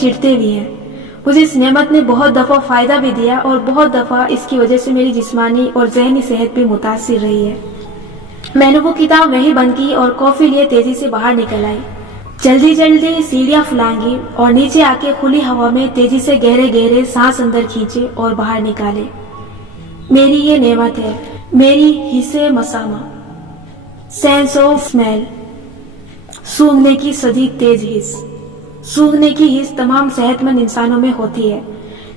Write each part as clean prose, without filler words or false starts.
چڑھتے بھی ہیں۔ مجھے اس نعمت نے بہت دفعہ فائدہ بھی دیا اور بہت دفعہ اس کی وجہ سے میری جسمانی اور ذہنی صحت بھی متاثر رہی ہے۔ میں نے وہ کتاب وہیں بند کی اور کافی لیے تیزی سے باہر نکل آئی۔ جلدی جلدی سیڑھیاں پھلانگی اور نیچے آ کے کھلی ہوا میں تیزی سے گہرے گہرے سانس اندر کھینچے اور باہر نکالے۔ میری یہ نعمت ہے، میری حس مسامہ، سینس آف اسمیل، سونگھنے کی شدید تیز حس۔ سونگھنے کی حس تمام صحت مند انسانوں میں ہوتی ہے،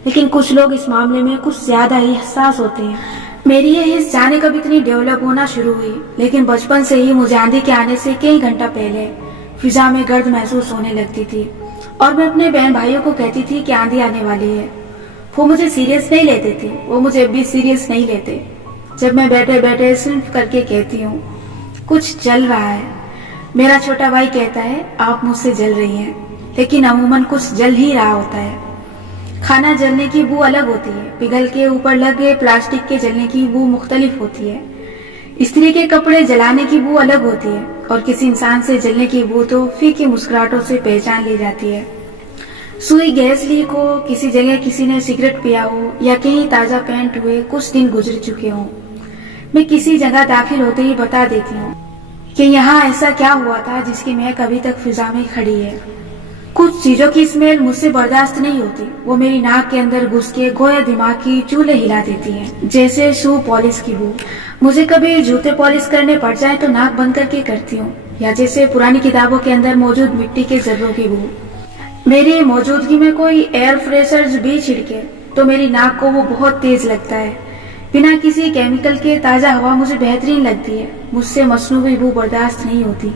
لیکن کچھ لوگ اس معاملے میں کچھ زیادہ ہی حساس ہوتے ہیں۔ میری یہ حس جانے کب اتنی ڈیولپ ہونا شروع ہوئی، لیکن بچپن سے ہی مجھے آندھی کے آنے سے کئی گھنٹہ پہلے فضا میں گرد محسوس ہونے لگتی تھی، اور میں اپنے بہن بھائیوں کو کہتی تھی کہ آندھی آنے والی ہے۔ وہ مجھے سیریس نہیں لیتے تھے، وہ مجھے بھی سیریس نہیں لیتے۔ جب میں بیٹھے بیٹھے صرف کر کے کہتی ہوں کچھ جل رہا ہے، میرا چھوٹا بھائی کہتا ہے آپ مجھ سے جل رہی ہیں، لیکن عموماً کچھ جل ہی رہا ہوتا ہے۔ کھانا جلنے کی بو الگ ہوتی ہے، پگھل کے اوپر لگے پلاسٹک کے جلنے کی بو مختلف ہوتی ہے، استری کے کپڑے جلانے کی بو الگ ہوتی ہے، اور کسی انسان سے جلنے کی بو تو پھیکی مسکراہٹوں سے پہچان لی جاتی ہے۔ سوئی گیس لیک ہو، کسی جگہ کسی نے سگریٹ پیا ہو، یا کہیں تازہ پینٹ ہوئے کچھ دن گزر چکے ہوں، میں کسی جگہ داخل ہوتے ہی بتا دیتی ہوں کہ یہاں ایسا کیا ہوا تھا جس کی مہک ابھی تک فضا میں کھڑی ہے۔ کچھ چیزوں کی اسمیل مجھ سے برداشت نہیں ہوتی، وہ میری ناک کے اندر گھس کے گویا دماغ کی چولے ہلا دیتی ہیں، جیسے شو پالش کی بو۔ مجھے کبھی جوتے پالش کرنے پڑ جائے تو ناک بند کر کے کرتی ہوں، یا جیسے پرانی کتابوں کے اندر موجود مٹی کے ذروں کی بو۔ میری موجودگی میں کوئی ایئر فریشرز بھی چھڑکے تو میری ناک کو وہ بہت تیز لگتا ہے۔ بنا کسی کیمیکل کے تازہ ہوا مجھے بہترین لگتی ہے، مجھ سے مصنوعی بو برداشت نہیں ہوتی۔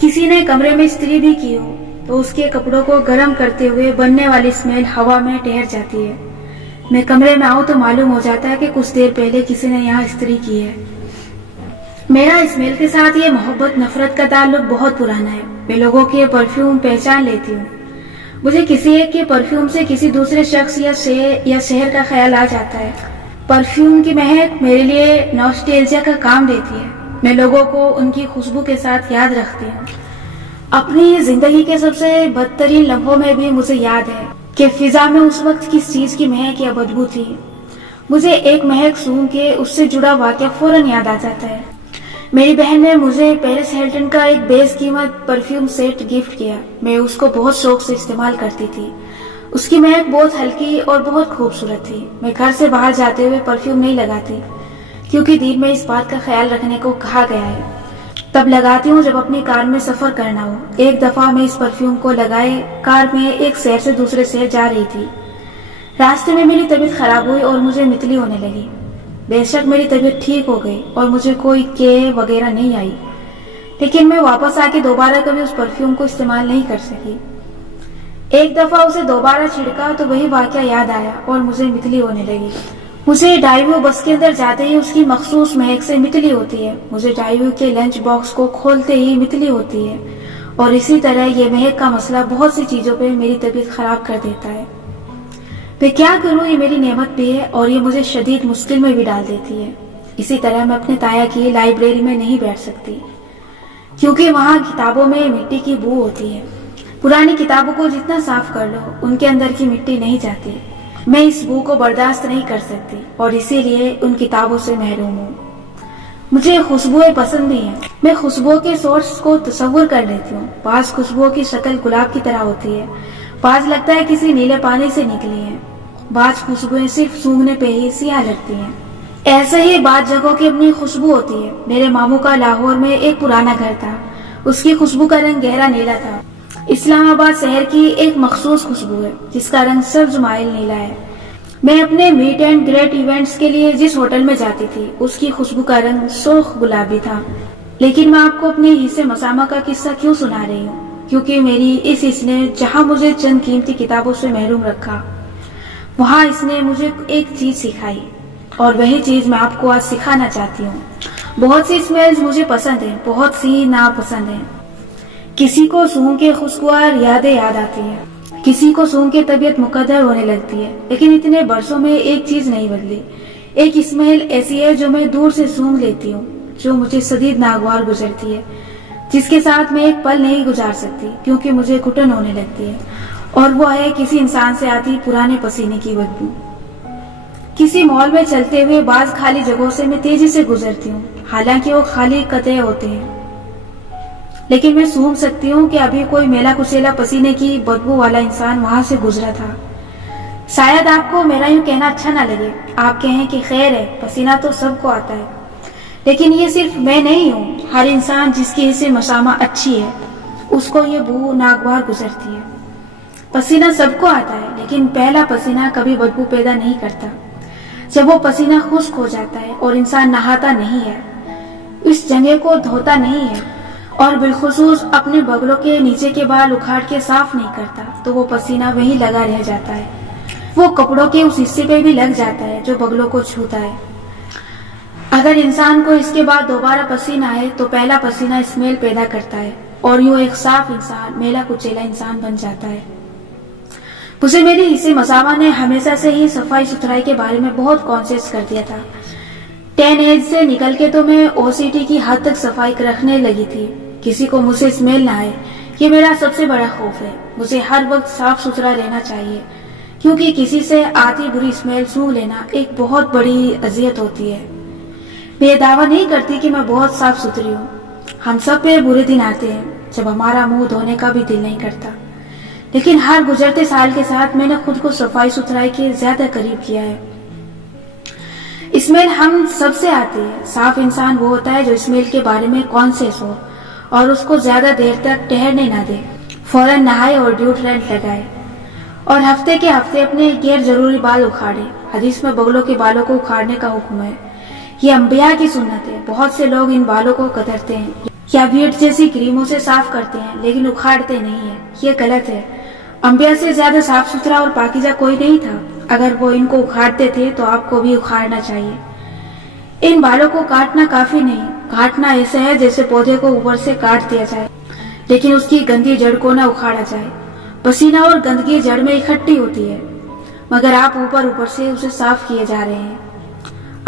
کسی نے کمرے میں استری بھی کی ہو تو اس کے کپڑوں کو گرم کرتے ہوئے بننے والی اسمیل ہوا میں ٹھہر جاتی ہے۔ میں کمرے میں آؤں تو معلوم ہو جاتا ہے کہ کچھ دیر پہلے کسی نے یہاں استری کی ہے۔ میرا اسمیل کے ساتھ یہ محبت نفرت کا تعلق بہت پرانا ہے۔ میں لوگوں کے پرفیوم پہچان لیتی ہوں۔ مجھے کسی ایک کے پرفیوم سے کسی دوسرے شخص یا شہر کا خیال آ جاتا ہے۔ پرفیوم کی مہک میرے لیے نوسٹیلجیا کا کام دیتی ہے۔ میں لوگوں کو ان کی خوشبو کے ساتھ یاد رکھتی ہوں۔ اپنی زندگی کے سب سے بدترین لمحوں میں بھی مجھے یاد ہے کہ فضا میں اس وقت کس چیز کی مہک یا بدبو تھی۔ مجھے ایک مہک سونگھ کے اس سے جڑا واقعہ فوراً یاد آ جاتا ہے۔ میری بہن نے مجھے پیرس ہلٹن کا ایک بیس قیمت پرفیوم سیٹ گفٹ کیا۔ میں اس کو بہت شوق سے استعمال کرتی تھی۔ اس کی مہک بہت ہلکی اور بہت خوبصورت تھی۔ میں گھر سے باہر جاتے ہوئے پرفیوم نہیں لگاتی، کیونکہ دین میں اس بات کا خیال رکھنے کو کہا گیا ہے۔ تب لگاتی ہوں جب اپنی کار میں سفر کرنا ہو۔ ایک دفعہ میں اس پرفیوم کو لگائے کار میں ایک شہر سے دوسرے شہر جا رہی تھی۔ راستے میں میری طبیعت خراب ہوئی اور مجھے متلی ہونے لگی۔ بے شک میری طبیعت ٹھیک ہو گئی اور مجھے کوئی وغیرہ نہیں آئی، لیکن میں واپس آ کے دوبارہ کبھی اس پرفیوم کو استعمال نہیں کر سکی۔ ایک دفعہ اسے دوبارہ چھڑکا تو وہی واقعہ یاد آیا اور مجھے متلی ہونے لگی۔ مجھے ڈائیو بس کے اندر جاتے ہی اس کی مخصوص مہک سے متلی ہوتی ہے۔ مجھے ڈائیو کے لنچ باکس کو کھولتے ہی متلی ہوتی ہے، اور اسی طرح یہ مہک کا مسئلہ بہت سی چیزوں پہ میری طبیعت خراب کر دیتا ہے۔ میں کیا کروں، یہ میری نعمت بھی ہے اور یہ مجھے شدید مشکل میں بھی ڈال دیتی ہے۔ اسی طرح میں اپنے تایا کی لائبریری میں نہیں بیٹھ سکتی، کیونکہ وہاں کتابوں میں مٹی کی بو ہوتی ہے۔ پرانی کتابوں کو جتنا صاف کر لو ان کے اندر کی مٹی نہیں جاتی۔ میں اس بو کو برداشت نہیں کر سکتی اور اسی لیے ان کتابوں سے محروم ہوں۔ مجھے خوشبوئیں پسند بھی ہیں۔ میں خوشبو کے سورس کو تصور کر لیتی ہوں۔ بعض خوشبو کی شکل گلاب کی طرح ہوتی ہے، بعض لگتا ہے کسی نیلے پانی سے نکلی ہیں، بعض خوشبوئیں صرف سونگھنے پہ ہی سیاہ لگتی ہیں۔ ایسے ہی بعض جگہوں کی اپنی خوشبو ہوتی ہے۔ میرے ماموں کا لاہور میں ایک پرانا گھر تھا، اس کی خوشبو کا رنگ گہرا نیلا تھا۔ اسلام آباد شہر کی ایک مخصوص خوشبو ہے جس کا رنگ سبز مائل نیلا ہے۔ میں اپنے میٹ اینڈ گریٹ ایونٹس کے لیے جس ہوٹل میں جاتی تھی اس کی خوشبو کا رنگ سرخ گلابی تھا۔ لیکن میں آپ کو اپنے حصے مسامہ کا قصہ کیوں سنا رہی ہوں؟ کیونکہ میری اس حص نے جہاں مجھے چند قیمتی کتابوں سے محروم رکھا، وہاں اس نے مجھے ایک چیز سکھائی، اور وہی چیز میں آپ کو آج سکھانا چاہتی ہوں۔ بہت سی اسمیلز مجھے پسند ہیں، بہت سی ناپسند ہیں۔ کسی کو سونگھ کے خوشگوار یادیں یاد آتی ہیں، کسی کو سونگھ کے طبیعت مقدر ہونے لگتی ہے، لیکن اتنے برسوں میں ایک چیز نہیں بدلی۔ ایک اسمیل ایسی ہے جو میں دور سے سونگھ لیتی ہوں، جو مجھے شدید ناگوار گزرتی ہے۔ جس کے ساتھ میں ایک پل نہیں گزار سکتی کیونکہ مجھے گھٹن ہونے لگتی ہے، اور وہ ہے کسی انسان سے آتی پرانے پسینے کی بدبو۔ کسی مال میں چلتے ہوئے بعض خالی جگہوں سے میں تیزی سے گزرتی ہوں، حالانکہ وہ خالی قطعے ہوتے ہیں، لیکن میں سونگھ سکتی ہوں کہ ابھی کوئی میلا کچیلا پسینے کی بدبو والا انسان وہاں سے گزرا تھا۔ شاید آپ کو میرا یوں کہنا اچھا نہ لگے، آپ کہیں کہ خیر ہے، پسینہ تو سب کو آتا ہے، لیکن یہ صرف میں نہیں ہوں، ہر انسان جس کی حصے مسامہ اچھی ہے اس کو یہ بو ناگوار گزرتی ہے۔ پسینہ سب کو آتا ہے، لیکن پہلا پسینہ کبھی بدبو پیدا نہیں کرتا۔ جب وہ پسینہ خشک ہو جاتا ہے اور انسان نہاتا نہیں ہے، اس جگہ کو دھوتا نہیں ہے، اور بالخصوص اپنے بغلوں کے نیچے کے بال اکھاڑ کے صاف نہیں کرتا، تو وہ پسینہ وہیں لگا رہ جاتا ہے، وہ کپڑوں کے اس حصے پہ بھی لگ جاتا ہے جو بغلوں کو چھوتا ہے۔ اگر انسان کو اس کے بعد دوبارہ پسینہ آئے تو پہلا پسینہ اسمیل پیدا کرتا ہے، اور یوں ایک صاف انسان میلا کچیلا انسان بن جاتا ہے۔ مجھے میری حصے مسامہ نے ہمیشہ سے ہی صفائی ستھرائی کے بارے میں بہت کانشیس کر دیا تھا۔ 10 ایج سے نکل کے تو میں OCD کی حد تک صفائی رکھنے لگی تھی، کسی کو مجھ سے اسمیل نہ آئے، یہ میرا سب سے بڑا خوف ہے۔ مجھے ہر وقت صاف ستھرا رہنا چاہیے، کیونکہ کسی سے آتی بری اسمیل سونگھ لینا ایک بہت بڑی اذیت ہوتی ہے۔ میں یہ دعویٰ نہیں کرتی کہ میں بہت صاف ستھری ہوں، ہم سب پہ برے دن آتے ہیں جب ہمارا منہ دھونے کا بھی دل نہیں کرتا، لیکن ہر گزرتے سال کے ساتھ میں نے خود کو صفائی ستھرائی کے زیادہ قریب کیا ہے۔ اسمیل ہم سب سے آتی ہے، صاف انسان وہ ہوتا ہے جو اسمیل کے بارے میں کانشیس ہو اور اس کو زیادہ دیر تک ٹھہرنے نہ دے، فوراً نہائے اور ڈیوڈرنٹ لگائے، اور ہفتے کے ہفتے اپنے غیر ضروری بال اکھاڑے۔ حدیث میں بغلوں کے بالوں کو اکھاڑنے کا حکم ہے، یہ انبیاء کی سنت ہے۔ بہت سے لوگ ان بالوں کو کترتے ہیں یا ویٹ جیسی کریموں سے صاف کرتے ہیں، لیکن اکھاڑتے نہیں ہیں، یہ غلط ہے۔ انبیاء سے زیادہ صاف ستھرا اور پاکیزہ کوئی نہیں تھا، اگر وہ ان کو اکھاڑتے تھے تو آپ کو بھی اکھاڑنا چاہیے۔ ان بالوں کو کاٹنا کافی نہیں، کاٹنا ایسا ہے جیسے پودے کو اوپر سے کاٹ دیا جائے، لیکن اس کی گندی جڑ کو نہ اکھاڑا جائے۔ پسینہ اور گندگی جڑ میں اکٹھی ہوتی ہے، مگر آپ اوپر سے اسے صاف کیے جا رہے ہیں۔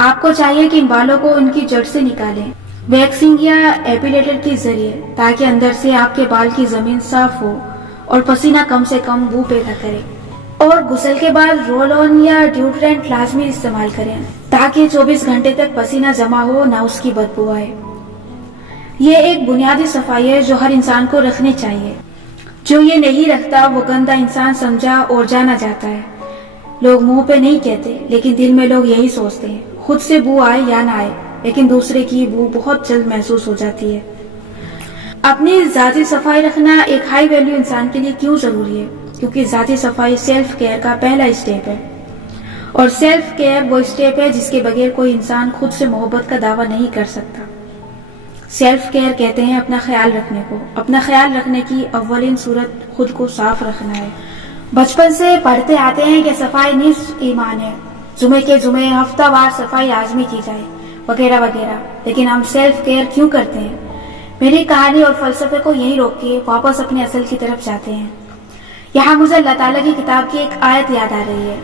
آپ کو چاہیے کہ ان بالوں کو ان کی جڑ سے نکالیں، ویکسنگ یا ایپیلیٹر کے ذریعے، تاکہ اندر سے آپ کے بال کی زمین صاف ہو اور پسینہ کم سے کم بو پیدا کرے۔ اور غسل کے بعد رول آن یا ڈیوڈرنٹ لازمی استعمال کریں تاکہ 24 گھنٹے تک پسینہ جمع ہو نہ اس کی بدبو آئے۔ یہ ایک بنیادی صفائی ہے جو ہر انسان کو رکھنی چاہیے، جو یہ نہیں رکھتا وہ گندا انسان سمجھا اور جانا جاتا ہے۔ لوگ منہ پہ نہیں کہتے، لیکن دل میں لوگ یہی سوچتے ہیں، خود سے بو آئے یا نہ آئے، لیکن دوسرے کی بو بہت جلد محسوس ہو جاتی ہے۔ اپنی ذاتی صفائی رکھنا ایک ہائی ویلیو انسان کے لیے کیوں ضروری ہے؟ کیونکہ ذاتی صفائی سیلف کیئر کا پہلا اسٹیپ ہے، اور سیلف کیئر وہ اسٹیپ ہے جس کے بغیر کوئی انسان خود سے محبت کا دعویٰ نہیں کر سکتا۔ سیلف کیئر کہتے ہیں اپنا خیال رکھنے کو۔ اپنا خیال رکھنے کی اولین صورت خود کو صاف رکھنا ہے۔ بچپن سے پڑھتے آتے ہیں کہ صفائی نصف ایمان ہے، جمعے کے جمعے ہفتہ وار صفائی لازمی کی جائے، وغیرہ وغیرہ، لیکن ہم سیلف کیئر کیوں کرتے ہیں؟ میری کہانی اور فلسفے کو یہیں روک کے واپس اپنے اصل کی طرف جاتے ہیں۔ یہاں مجھے اللہ تعالیٰ کی کتاب کی ایک آیت یاد آ رہی ہے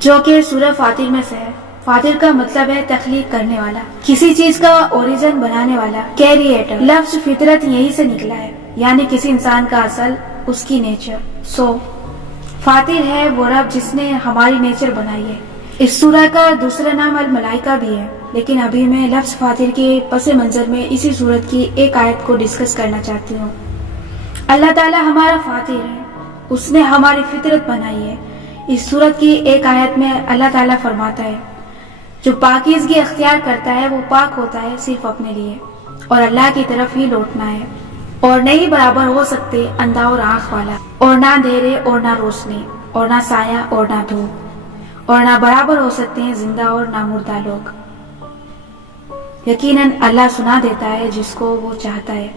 جو کہ سورہ فاطر میں سے ہے۔ فاطر کا مطلب ہے تخلیق کرنے والا، کسی چیز کا اوریجن بنانے والا، کریٹر۔ لفظ فطرت یہی سے نکلا ہے، یعنی کسی انسان کا اصل، اس کی نیچر۔ فاطر ہے وہ رب جس نے ہماری نیچر بنائی ہے۔ اس سورہ کا دوسرا نام الملائکہ بھی ہے، لیکن ابھی میں لفظ فاطر کے پس منظر میں اسی سورت کی ایک آیت کو ڈسکس کرنا چاہتی ہوں۔ اللہ تعالیٰ ہمارا فاطر ہے، اس نے ہماری فطرت بنائی ہے۔ اس سورت کی ایک آیت میں اللہ تعالیٰ فرماتا ہے، جو پاکیزگی اختیار کرتا ہے وہ پاک ہوتا ہے صرف اپنے لیے، اور اللہ کی طرف ہی لوٹنا ہے، اور نہیں برابر ہو سکتے اندھا اور آنکھ والا، اور نہ اندھیرے اور نہ روشنی، اور نہ سایہ اور نہ دھوپ، اور نہ برابر ہو سکتے ہیں زندہ اور نہ مردہ لوگ۔ یقیناً اللہ سنا دیتا ہے جس کو وہ چاہتا ہے،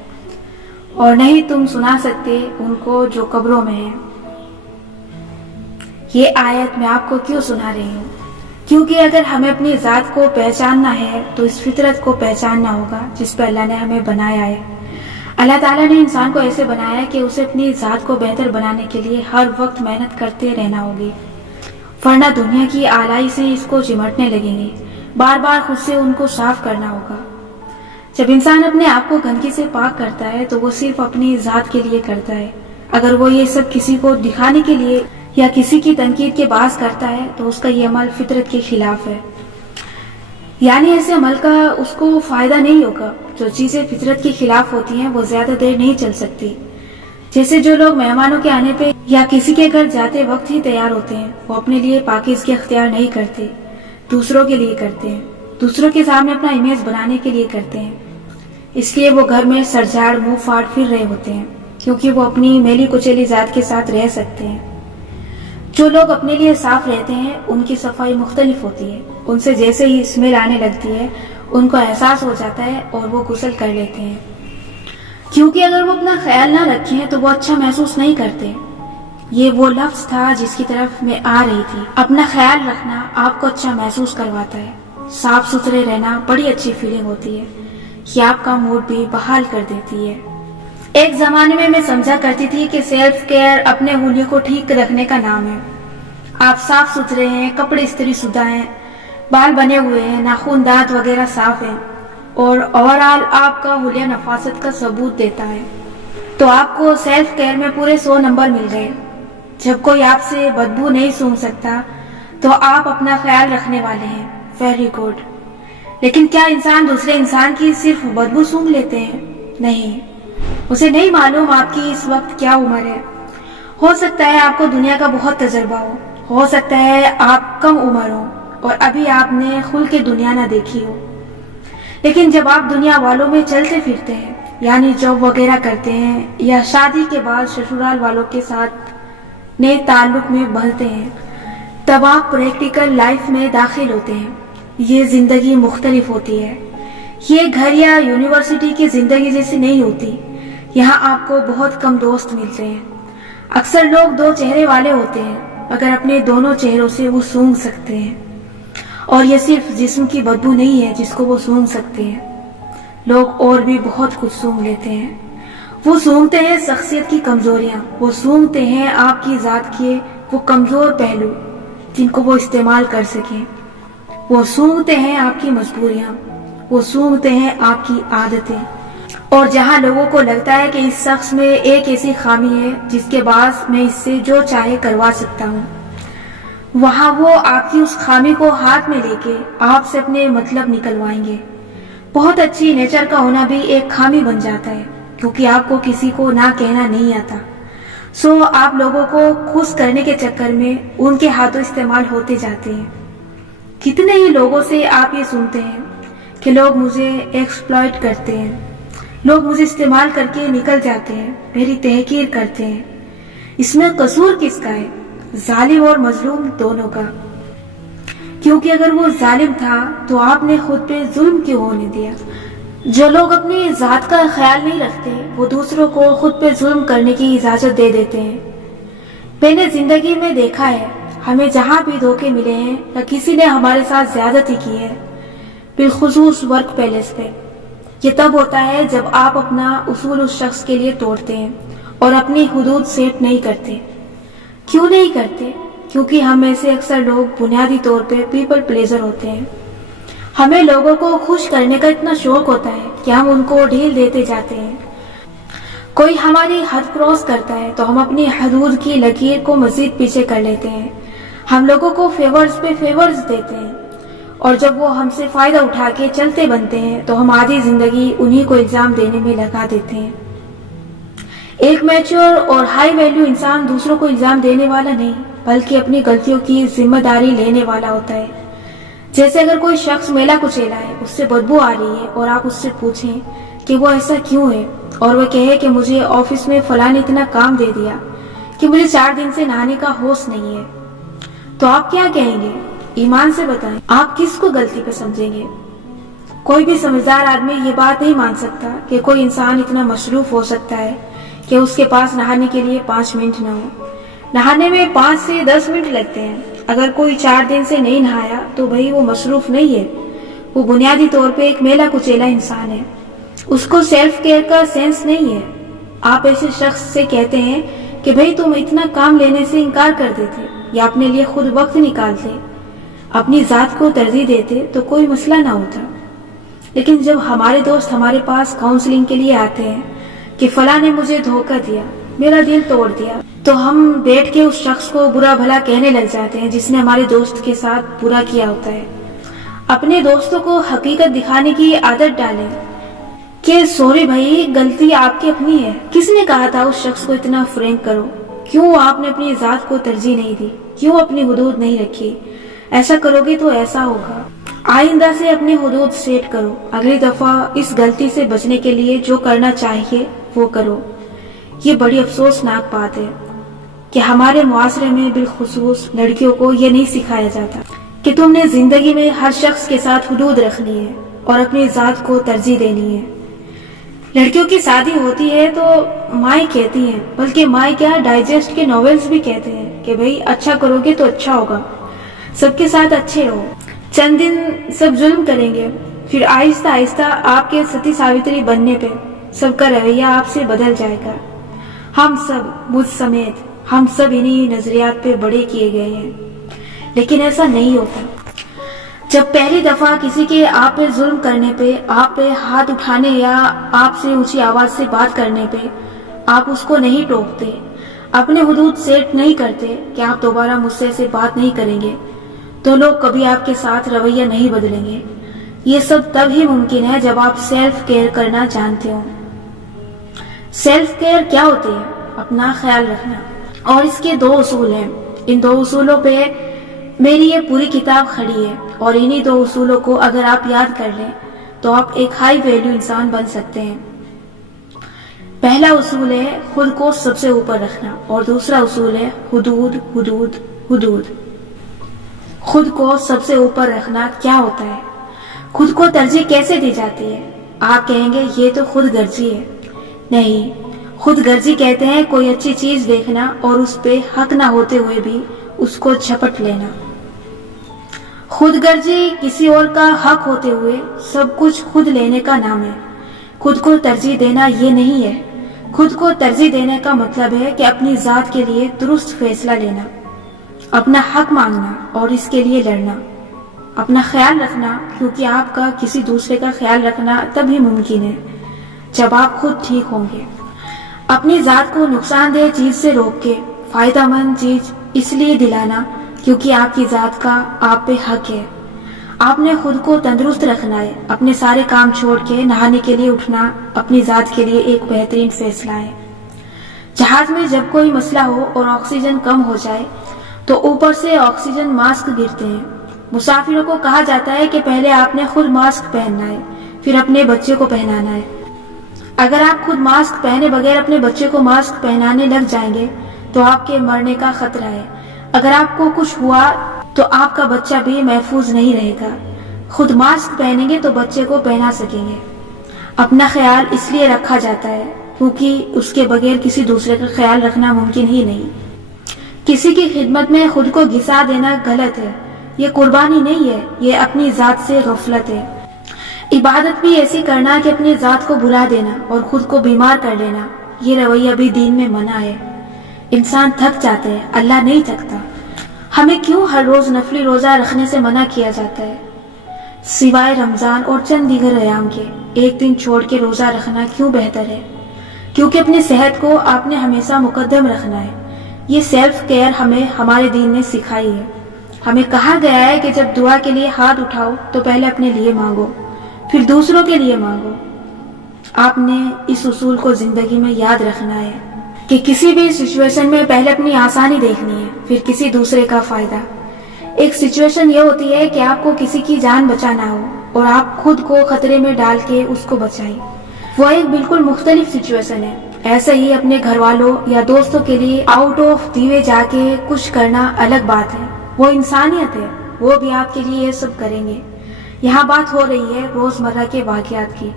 اور نہیں تم سنا سکتے ان کو جو قبروں میں ہیں۔ یہ آیت میں آپ کو کیوں سنا رہی ہوں؟ کیونکہ اگر ہمیں اپنی ذات کو پہچاننا ہے تو اس فطرت کو پہچاننا ہوگا جس پہ اللہ نے ہمیں بنایا ہے۔ اللہ تعالیٰ نے انسان کو ایسے بنایا ہے کہ اسے اپنی ذات کو بہتر بنانے کے لیے ہر وقت محنت کرتے رہنا ہوگی، ورنہ دنیا کی آلائی سے اس کو چمٹنے لگیں گے، بار بار خود سے ان کو صاف کرنا ہوگا۔ جب انسان اپنے آپ کو گندگی سے پاک کرتا ہے تو وہ صرف اپنی ذات کے لیے کرتا ہے. اگر وہ یہ سب کسی کو دکھانے کے لیے یا کسی کی تنقید کے باعث کرتا ہے تو اس کا یہ عمل فطرت کے خلاف ہے. یعنی ایسے عمل کا اس کو فائدہ نہیں ہوگا. جو چیزیں فطرت کے خلاف ہوتی ہیں وہ زیادہ دیر نہیں چل سکتی. جیسے جو لوگ مہمانوں کے آنے پہ یا کسی کے گھر جاتے وقت ہی تیار ہوتے ہیں، وہ اپنے لیے پاکیزگی اختیار نہیں کرتے، دوسروں کے لیے کرتے ہیں، دوسروں کے سامنے اپنا امیج بنانے کے لیے کرتے ہیں. اس لیے وہ گھر میں سر جھاڑ منہ پھاڑ پھر رہے ہوتے ہیں، کیونکہ وہ اپنی میلی کچیلی ذات کے ساتھ رہ سکتے ہیں. جو لوگ اپنے لیے صاف رہتے ہیں ان کی صفائی مختلف ہوتی ہے. ان سے جیسے ہی اسمیل آنے لگتی ہے ان کو احساس ہو جاتا ہے اور وہ غسل کر لیتے ہیں، کیونکہ اگر وہ اپنا خیال نہ رکھیں تو وہ اچھا محسوس نہیں کرتے. یہ وہ لفظ تھا جس کی طرف میں آ رہی تھی. اپنا خیال رکھنا آپ کو اچھا محسوس کرواتا ہے. صاف ستھرے رہنا بڑی اچھی فیلنگ ہوتی ہے. یہ آپ کا موڈ بھی بحال کر دیتی ہے. ایک زمانے میں سمجھا کرتی تھی کہ سیلف کیئر اپنے ہولیے کو ٹھیک رکھنے کا نام ہے. آپ صاف ستھرے ہیں، کپڑے استری شدہ ہیں، بال بنے ہوئے ہیں، ناخن دانت وغیرہ صاف ہیں اور اوورآل آپ کا حلیہ نفاست کا ثبوت دیتا ہے تو آپ کو سیلف کیئر میں پورے 100 نمبر مل گئے. جب کوئی آپ سے بدبو نہیں سونگھ سکتا تو آپ اپنا خیال رکھنے والے ہیں. Very good. لیکن کیا انسان دوسرے انسان کی صرف بدبو سونگھ لیتے ہیں؟ نہیں. اسے نہیں معلوم آپ کی اس وقت کیا عمر ہے. ہو سکتا ہے آپ کو دنیا کا بہت تجربہ ہو سکتا ہے آپ کم عمر ہو اور ابھی آپ نے کھل کے دنیا نہ دیکھی ہو. لیکن جب آپ دنیا والوں میں چلتے پھرتے ہیں، یعنی جاب وغیرہ کرتے ہیں یا شادی کے بعد سسرال والوں کے ساتھ نئے تعلق میں بڑھتے ہیں، تب آپ پریکٹیکل لائف میں داخل ہوتے ہیں. یہ زندگی مختلف ہوتی ہے. یہ گھر یا یونیورسٹی کی زندگی جیسی نہیں ہوتی. یہاں آپ کو بہت کم دوست ملتے ہیں. اکثر لوگ 2 چہرے والے ہوتے ہیں مگر اپنے دونوں چہروں سے وہ سونگھ سکتے ہیں. اور یہ صرف جسم کی بدبو نہیں ہے جس کو وہ سونگھ سکتے ہیں. لوگ اور بھی بہت کچھ سونگھ لیتے ہیں. وہ سونگتے ہیں شخصیت کی کمزوریاں، وہ سونگتے ہیں آپ کی ذات کے وہ کمزور پہلو جن کو وہ استعمال کر سکیں. وہ سونگتے ہیں آپ کی مجبوریاں، وہ سونگتے ہیں آپ کی عادتیں. اور جہاں لوگوں کو لگتا ہے کہ اس شخص میں ایک ایسی خامی ہے جس کے باعث میں اس سے جو چاہے کروا سکتا ہوں، وہاں وہ آپ کی اس خامی کو ہاتھ میں لے کے آپ سے اپنے مطلب نکلوائیں گے. بہت اچھی نیچر کا ہونا بھی ایک خامی بن جاتا ہے کیونکہ آپ کو کسی کو نہ کہنا نہیں آتا. سو آپ لوگوں کو خوش کرنے کے چکر میں ان کے ہاتھوں استعمال ہوتے جاتے ہیں. کتنے ہی لوگوں سے آپ یہ سنتے ہیں کہ لوگ مجھے ایکسپلائٹ کرتے ہیں، لوگ مجھے استعمال کر کے نکل جاتے ہیں، میری تحقیر کرتے ہیں. اس میں قصور کس کا ہے؟ ظالم اور مظلوم دونوں کا. کیونکہ اگر وہ ظالم تھا تو آپ نے خود پہ ظلم کیوں ہونے دیا؟ جو لوگ اپنی ذات کا خیال نہیں رکھتے وہ دوسروں کو خود پہ ظلم کرنے کی اجازت دے دیتے ہیں. میں نے زندگی میں دیکھا ہے، ہمیں جہاں بھی دھوکے ملے ہیں یا کسی نے ہمارے ساتھ زیادتی کی ہے، بالخصوص ورک پلیس پہ، یہ تب ہوتا ہے جب آپ اپنا اصول اس شخص کے لیے توڑتے ہیں اور اپنی حدود سیٹ نہیں کرتے. کیوں نہیں کرتے؟ کیونکہ ہم میں سے اکثر لوگ بنیادی طور پہ پیپل پلیزر ہوتے ہیں. ہمیں لوگوں کو خوش کرنے کا اتنا شوق ہوتا ہے کہ ہم ان کو ڈھیل دیتے جاتے ہیں. کوئی ہماری حد کراس کرتا ہے تو ہم اپنی حدود کی لکیر کو مزید پیچھے کر لیتے ہیں. ہم لوگوں کو فیورز پہ فیورز دیتے ہیں اور جب وہ ہم سے فائدہ اٹھا کے چلتے بنتے ہیں تو ہم آدھی زندگی انہی کو الزام دینے میں لگا دیتے ہیں. ایک میچور اور ہائی ویلیو انسان دوسروں کو الزام دینے والا نہیں بلکہ اپنی غلطیوں کی ذمہ داری لینے والا ہوتا ہے. جیسے اگر کوئی شخص میلا کچیلا ہے، اس سے بدبو آ رہی ہے اور آپ اس سے پوچھیں کہ وہ ایسا کیوں ہے اور وہ کہے کہ مجھے آفس میں فلاں نے اتنا کام دے دیا کہ مجھے 4 دن سے نہانے کا ہوش نہیں ہے، تو آپ کیا کہیں گے؟ ایمان سے بتائیں، آپ کس کو غلطی پہ سمجھیں گے؟ کوئی بھی سمجھدار آدمی یہ بات نہیں مان سکتا کہ کوئی انسان اتنا مصروف ہو سکتا ہے کہ اس کے پاس نہانے کے لیے 5 منٹ نہ ہو. نہانے میں 5 سے 10 منٹ لگتے ہیں. اگر کوئی 4 دن سے نہیں نہایا تو بھئی وہ مصروف نہیں ہے، وہ بنیادی طور پہ ایک میلا کچیلا انسان ہے. اس کو سیلف کیئر کا سینس نہیں ہے. آپ ایسے شخص سے کہتے ہیں کہ بھئی تم اتنا کام لینے سے انکار کر دیتے یا اپنے لیے خود وقت نکالتے، اپنی ذات کو ترجیح دیتے تو کوئی مسئلہ نہ ہوتا. لیکن جب ہمارے دوست ہمارے پاس کاؤنسلنگ کے لیے آتے ہیں کہ فلاں نے مجھے دھوکہ دیا، میرا دل توڑ دیا، تو ہم بیٹھ کے اس شخص کو برا بھلا کہنے لگ جاتے ہیں جس نے ہمارے دوست کے ساتھ برا کیا ہوتا ہے۔ اپنے دوستوں کو حقیقت دکھانے کی عادت ڈالیں کہ سوری بھائی، غلطی آپ کی اپنی ہے، کس نے کہا تھا اس شخص کو اتنا فرینک کرو؟ کیوں آپ نے اپنی ذات کو ترجیح نہیں دی؟ کیوں اپنی حدود نہیں رکھی؟ ایسا کرو گے تو ایسا ہوگا۔ آئندہ سے اپنی حدود سیٹ کرو، اگلی دفعہ اس غلطی سے بچنے کے لیے جو کرنا چاہیے وہ کرو۔ یہ بڑی افسوسناک بات ہے کہ ہمارے معاشرے میں بالخصوص لڑکیوں کو یہ نہیں سکھایا جاتا کہ تم نے زندگی میں ہر شخص کے ساتھ حدود رکھنی ہے اور اپنی ذات کو ترجیح دینی ہے۔ لڑکیوں کی شادی ہوتی ہے تو مائیں کہتی ہیں، بلکہ مائیں کیا، ڈائجسٹ کے ناولز بھی کہتے ہیں کہ بھئی اچھا کرو گے تو اچھا ہوگا، سب کے ساتھ اچھے رہو، چند دن سب ظلم کریں گے، پھر آہستہ آہستہ آپ کے ستی ساوتری بننے پہ سب کا رویہ آپ سے بدل جائے گا۔ ہم سب، مجھ سمیت، ہم سب انہی نظریات پہ بڑے کیے گئے ہیں، لیکن ایسا نہیں ہوتا۔ جب پہلی دفعہ کسی کے آپ پہ ظلم کرنے پہ، آپ پہ ہاتھ اٹھانے یا آپ سے اونچی آواز سے بات کرنے پہ آپ اس کو نہیں ٹوکتے، اپنے حدود سیٹ نہیں کرتے کہ آپ دوبارہ مجھ سے ایسے بات نہیں کریں گے، تو لوگ کبھی آپ کے ساتھ رویہ نہیں بدلیں گے۔ یہ سب تب ہی ممکن ہے جب آپ سیلف کیئر کرنا جانتے ہو۔ سیلف کیئر کیا ہوتی ہے؟ اپنا خیال رکھنا، اور اس کے 2 اصول ہیں۔ ان 2 اصولوں پہ میری یہ پوری کتاب کھڑی ہے، اور انہی 2 اصولوں کو اگر آپ یاد کر لیں تو آپ ایک ہائی ویلیو انسان بن سکتے ہیں۔ پہلا اصول ہے خود کو سب سے اوپر رکھنا، اور دوسرا اصول ہے حدود حدود حدود۔ خود کو سب سے اوپر رکھنا کیا ہوتا ہے؟ خود کو ترجیح کیسے دی جاتی ہے؟ آپ کہیں گے یہ تو خود غرضی ہے۔ نہیں، خود غرضی کہتے ہیں کوئی اچھی چیز دیکھنا اور اس پہ حق نہ ہوتے ہوئے بھی اس کو جھپٹ لینا۔ خود غرضی کسی اور کا حق ہوتے ہوئے سب کچھ خود لینے کا نام ہے۔ خود کو ترجیح دینا یہ نہیں ہے۔ خود کو ترجیح دینے کا مطلب ہے کہ اپنی ذات کے لیے درست فیصلہ لینا، اپنا حق مانگنا اور اس کے لیے لڑنا، اپنا خیال رکھنا، کیونکہ آپ کا کسی دوسرے کا خیال رکھنا تبھی ممکن ہے جب آپ خود ٹھیک ہوں گے۔ اپنی ذات کو نقصان دہ چیز سے روک کے فائدہ مند چیز اس لیے دلانا کیونکہ آپ کی ذات کا آپ پہ حق ہے۔ آپ نے خود کو تندرست رکھنا ہے۔ اپنے سارے کام چھوڑ کے نہانے کے لیے اٹھنا اپنی ذات کے لیے ایک بہترین فیصلہ ہے۔ جہاز میں جب کوئی مسئلہ ہو اور آکسیجن کم ہو جائے تو اوپر سے آکسیجن ماسک گرتے ہیں۔ مسافروں کو کہا جاتا ہے کہ پہلے آپ نے خود ماسک پہننا ہے، پھر اپنے بچے کو پہنانا ہے۔ اگر آپ خود ماسک پہنے بغیر اپنے بچے کو ماسک پہنانے لگ جائیں گے تو آپ کے مرنے کا خطرہ ہے۔ اگر آپ کو کچھ ہوا تو آپ کا بچہ بھی محفوظ نہیں رہے گا۔ خود ماسک پہنیں گے تو بچے کو پہنا سکیں گے۔ اپنا خیال اس لیے رکھا جاتا ہے کیونکہ اس کے بغیر کسی دوسرے کا خیال رکھنا ممکن ہی نہیں۔ کسی کی خدمت میں خود کو گھسا دینا غلط ہے۔ یہ قربانی نہیں ہے، یہ اپنی ذات سے غفلت ہے۔ عبادت بھی ایسی کرنا کہ اپنی ذات کو بھلا دینا اور خود کو بیمار کر لینا، یہ رویہ بھی دین میں منع ہے۔ انسان تھک جاتا ہے، اللہ نہیں تھکتا۔ ہمیں کیوں ہر روز نفلی روزہ رکھنے سے منع کیا جاتا ہے؟ سوائے رمضان اور چند دیگر ایام کے ایک دن چھوڑ کے روزہ رکھنا کیوں بہتر ہے؟ کیونکہ اپنی صحت کو آپ نے ہمیشہ مقدم رکھنا ہے۔ یہ سیلف کیئر ہمیں ہمارے دین نے سکھائی ہے۔ ہمیں کہا گیا ہے کہ جب دعا کے لیے ہاتھ اٹھاؤ تو پہلے اپنے لیے مانگو، پھر دوسروں کے لیے مانگو۔ آپ نے اس اصول کو زندگی میں یاد رکھنا ہے کہ کسی بھی سچویشن میں پہلے اپنی آسانی دیکھنی ہے، پھر کسی دوسرے کا فائدہ۔ ایک سچویشن یہ ہوتی ہے کہ آپ کو کسی کی جان بچانا ہو اور آپ خود کو خطرے میں ڈال کے اس کو بچائیں، وہ ایک بالکل مختلف سچویشن ہے۔ ایسے ہی اپنے گھر والوں یا دوستوں کے لیے آؤٹ آف دی وے جا کے کچھ کرنا الگ بات ہے، وہ انسانیت ہے، وہ بھی آپ کے لیے یہ سب کریں گے۔ یہاں بات ہو رہی ہے روزمرہ کے واقعات کی۔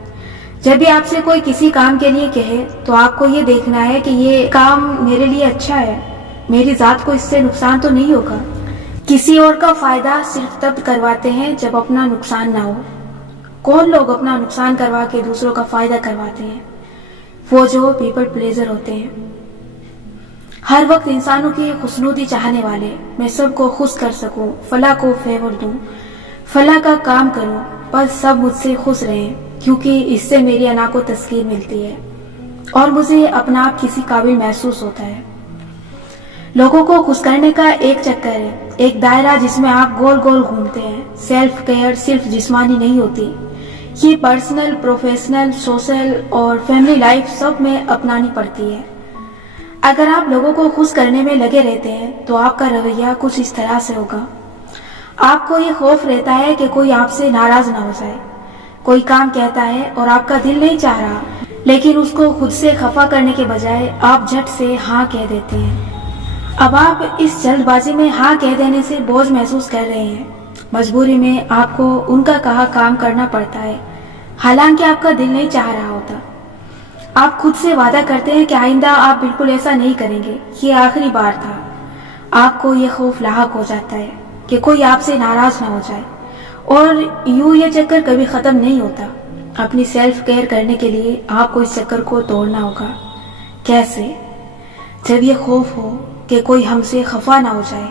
جب بھی آپ سے کوئی کسی کام کے لیے کہے تو آپ کو یہ دیکھنا ہے کہ یہ کام میرے لیے اچھا ہے، میری ذات کو اس سے نقصان تو نہیں ہوگا۔ کسی اور کا فائدہ صرف تب کرواتے ہیں جب اپنا نقصان نہ ہو۔ کون لوگ اپنا نقصان کروا کے دوسروں کا فائدہ کرواتے ہیں؟ وہ جو پیپل پلیزر ہوتے ہیں، ہر وقت انسانوں کی خوشنودی چاہنے والے، میں سب کو خوش کر سکوں، فلاں کو فیور دوں، فلاں کا کام کروں، بس سب مجھ سے خوش رہیں کیونکہ اس سے میری انا کو تسکین ملتی ہے اور مجھے اپنا آپ کسی قابل محسوس ہوتا ہے۔ لوگوں کو خوش کرنے کا ایک چکر ہے، ایک دائرہ جس میں آپ گول گول گھومتے ہیں۔ سیلف کیئر صرف جسمانی نہیں ہوتی، یہ پرسنل، پروفیشنل، سوشل اور فیملی لائف سب میں اپنانی پڑتی ہے۔ اگر آپ لوگوں کو خوش کرنے میں لگے رہتے ہیں تو آپ کا رویہ کچھ اس طرح سے ہوگا۔ آپ کو یہ خوف رہتا ہے کہ کوئی آپ سے ناراض نہ ہو جائے۔ کوئی کام کہتا ہے اور آپ کا دل نہیں چاہ رہا، لیکن اس کو خود سے خفا کرنے کے بجائے آپ جھٹ سے ہاں کہہ دیتے ہیں۔ اب آپ اس جلد بازی میں ہاں کہہ دینے سے بوجھ محسوس کر رہے ہیں۔ مجبوری میں آپ کو ان کا کہا کام کرنا پڑتا ہے، حالانکہ آپ کا دل نہیں چاہ رہا ہوتا۔ آپ خود سے وعدہ کرتے ہیں کہ آئندہ آپ بالکل ایسا نہیں کریں گے، یہ آخری بار تھا۔ آپ کو یہ خوف لاحق ہو جاتا ہے کہ کوئی آپ سے ناراض نہ ہو جائے، اور یوں یہ چکر کبھی ختم نہیں ہوتا۔ اپنی سیلف کیئر کرنے کے لیے آپ کو اس چکر کو توڑنا ہوگا۔ کیسے؟ جب یہ خوف ہو کہ کوئی ہم سے خفا نہ ہو جائے،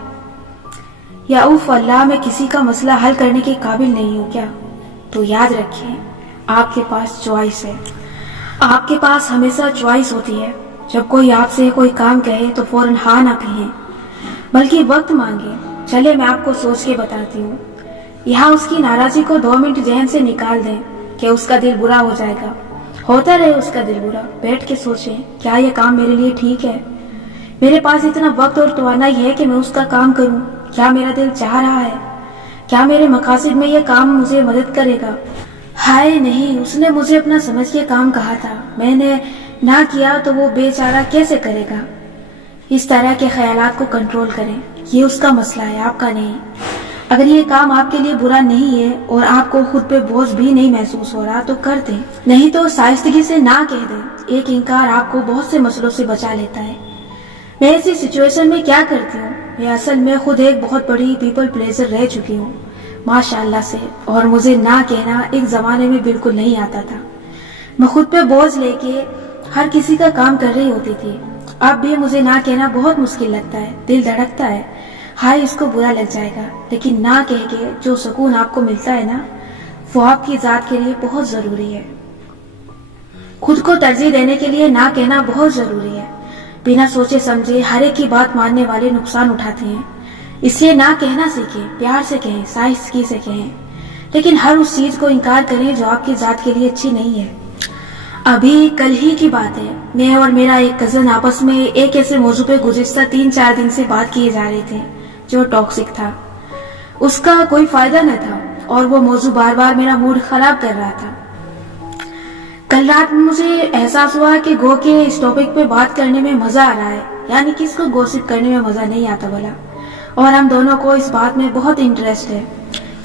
یا اوف اللہ میں کسی کا مسئلہ حل کرنے کے قابل نہیں ہوں کیا، تو یاد رکھیں آپ کے پاس چوائس ہے۔ آپ کے پاس ہمیشہ چوائس ہوتی ہے۔ جب کوئی آپ سے کوئی کام کہے تو فوراً ہاں نہ کہیں، بلکہ وقت مانگیں۔ چلے میں آپ کو سوچ کے بتاتی ہوں۔ یہاں اس کی ناراضی کو 2 منٹ ذہن سے نکال دیں کہ اس کا دل برا ہو جائے گا۔ ہوتا رہے اس کا دل برا، بیٹھ کے سوچیں کیا یہ کام میرے لیے ٹھیک ہے؟ میرے پاس اتنا وقت اور توانائی ہے کہ میں اس کا کام کروں؟ کیا میرا دل چاہ رہا ہے؟ کیا میرے مقاصد میں یہ کام مجھے مدد کرے گا؟ ہائے نہیں، اس نے مجھے اپنا سمجھ کے کام کہا تھا، میں نے نہ کیا تو وہ بیچارہ کیسے کرے گا؟ اس طرح کے خیالات کو کنٹرول کریں، یہ اس کا مسئلہ ہے، آپ کا نہیں۔ اگر یہ کام آپ کے لیے برا نہیں ہے اور آپ کو خود پہ بوجھ بھی نہیں محسوس ہو رہا تو کر دیں، نہیں تو شائستگی سے نہ کہہ دیں۔ ایک انکار آپ کو بہت سے مسئلوں سے بچا لیتا ہے۔ میں ایسی سچویشن میں کیا کرتی ہوں؟ میں اصل میں خود ایک بہت بڑی پیپل پلیزر رہ چکی ہوں، ماشاءاللہ سے، اور مجھے نہ کہنا ایک زمانے میں بالکل نہیں آتا تھا۔ میں خود پہ بوجھ لے کے ہر کسی کا کام کر رہی ہوتی تھی۔ اب بھی مجھے نہ کہنا بہت مشکل لگتا ہے، دل دھڑکتا ہے، ہائے اس کو برا لگ جائے گا، لیکن نہ کہہ کے جو سکون آپ کو ملتا ہے نا، وہ آپ کی ذات کے لیے بہت ضروری ہے۔ خود کو ترجیح دینے کے لیے نہ کہنا بہت ضروری ہے۔ بنا سوچے سمجھے ہر ایک کی بات ماننے والے نقصان اٹھاتے ہیں، اس لیے نہ کہنا سیکھیں، پیار سے کہیں، شائستگی سے کہیں، لیکن ہر اس چیز کو انکار کریں جو آپ کی ذات کے لیے اچھی نہیں ہے۔ ابھی کل ہی کی بات ہے، میں اور میرا ایک کزن آپس میں ایک ایسے موضوع پہ گزشتہ 3-4 دن سے بات کیے جا رہے تھے جو ٹاکسک تھا۔ اس کا کوئی فائدہ نہ تھا اور وہ موضوع بار بار میرا موڈ خراب کر رہا تھا۔ کل رات میں مجھے احساس ہوا کہ گو کے اس ٹاپک پہ بات کرنے میں مزہ آ رہا ہے، یعنی کس کو گوسپ کرنے میں مزہ نہیں آتا بھلا، اور ہم دونوں کو اس بات میں بہت انٹرسٹ ہے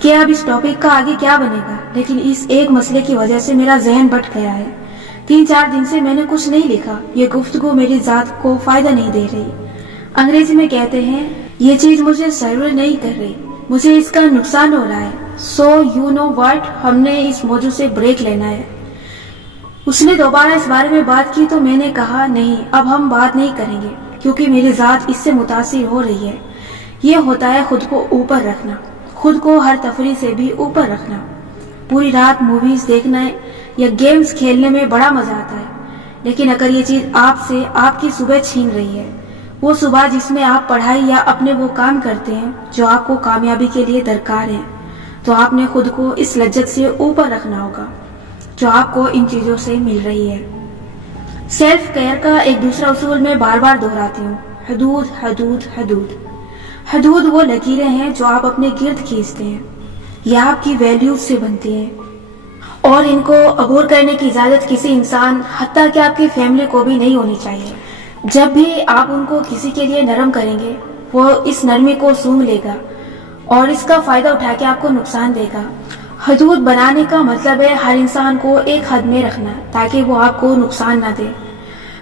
کہ اب اس ٹاپک کا آگے کیا بنے گا، لیکن اس ایک مسئلے کی وجہ سے میرا ذہن بٹ گیا ہے۔ 3-4 دن سے میں نے کچھ نہیں لکھا، یہ گفتگو میری ذات کو فائدہ نہیں دے رہی۔ انگریزی میں کہتے ہیں یہ چیز مجھے سرور نہیں کر رہی، مجھے اس کا نقصان ہو رہا ہے، سو یو نو واٹ، ہم نے اس موضوع سے بریک لینا ہے۔ اس نے دوبارہ اس بارے میں بات کی تو میں نے کہا نہیں، اب ہم بات نہیں کریں گے کیونکہ میری ذات اس سے متاثر ہو رہی ہے۔ یہ ہوتا ہے خود کو اوپر رکھنا، خود کو ہر تفریح سے بھی اوپر رکھنا۔ پوری رات موویز دیکھنا یا گیمز کھیلنے میں بڑا مزہ آتا ہے، لیکن اگر یہ چیز آپ سے آپ کی صبح چھین رہی ہے، وہ صبح جس میں آپ پڑھائی یا اپنے وہ کام کرتے ہیں جو آپ کو کامیابی کے لیے درکار ہیں، تو آپ نے خود کو اس لذت سے اوپر رکھنا ہوگا جو آپ کو ان چیزوں سے مل رہی ہے۔ سیلف کیئر کا ایک دوسرا اصول میں بار بار دہراتی ہوں، حدود حدود حدود۔ حدود وہ لکیریں ہیں جو آپ اپنے گرد کھینچتے ہیں، یہ آپ کی ویلیوز سے بنتی ہیں، اور ان کو عبور کرنے کی اجازت کسی انسان، حتیٰ کہ آپ کی فیملی کو بھی نہیں ہونی چاہیے۔ جب بھی آپ ان کو کسی کے لیے نرم کریں گے، وہ اس نرمی کو سونگھ لے گا اور اس کا فائدہ اٹھا کے آپ کو نقصان دے گا۔ حدود بنانے کا مطلب ہے ہر انسان کو ایک حد میں رکھنا تاکہ وہ آپ کو نقصان نہ دے۔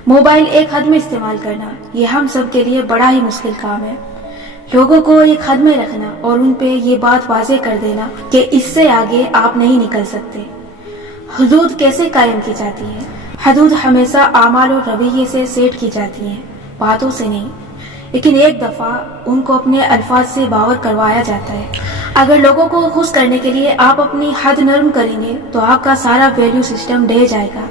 موبائل ایک حد میں استعمال کرنا، یہ ہم سب کے لیے بڑا ہی مشکل کام ہے۔ لوگوں کو ایک حد میں رکھنا اور ان پہ یہ بات واضح کر دینا کہ اس سے آگے آپ نہیں نکل سکتے۔ حدود کیسے قائم کی جاتی ہے؟ حدود ہمیشہ اعمال اور رویے سے سیٹ کی جاتی ہیں، باتوں سے نہیں۔ لیکن ایک دفعہ ان کو اپنے الفاظ سے باور کروایا جاتا ہے۔ اگر لوگوں کو خوش کرنے کے لیے آپ اپنی حد نرم کریں گے تو آپ کا سارا ویلیو سسٹم ڈہ جائے گا،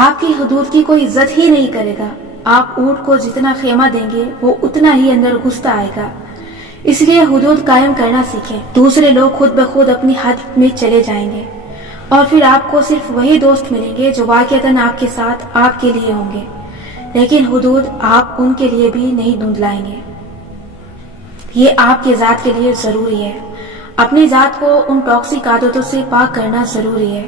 آپ کی حدود کی کوئی عزت ہی نہیں کرے گا۔ آپ اونٹ کو جتنا خیمہ دیں گے وہ اتنا ہی اندر گھستا آئے گا۔ اس لیے حدود قائم کرنا سیکھیں، دوسرے لوگ خود بخود اپنی حد میں چلے جائیں گے اور پھر آپ کو صرف وہی دوست ملیں گے جو واقعتاً آپ کے ساتھ آپ کے لیے ہوں گے، لیکن حدود آپ ان کے لیے بھی نہیں دھندلائیں گے۔ یہ آپ کی ذات کے لیے ضروری ہے۔ اپنی ذات کو ان ٹاکسک عادتوں سے پاک کرنا ضروری ہے۔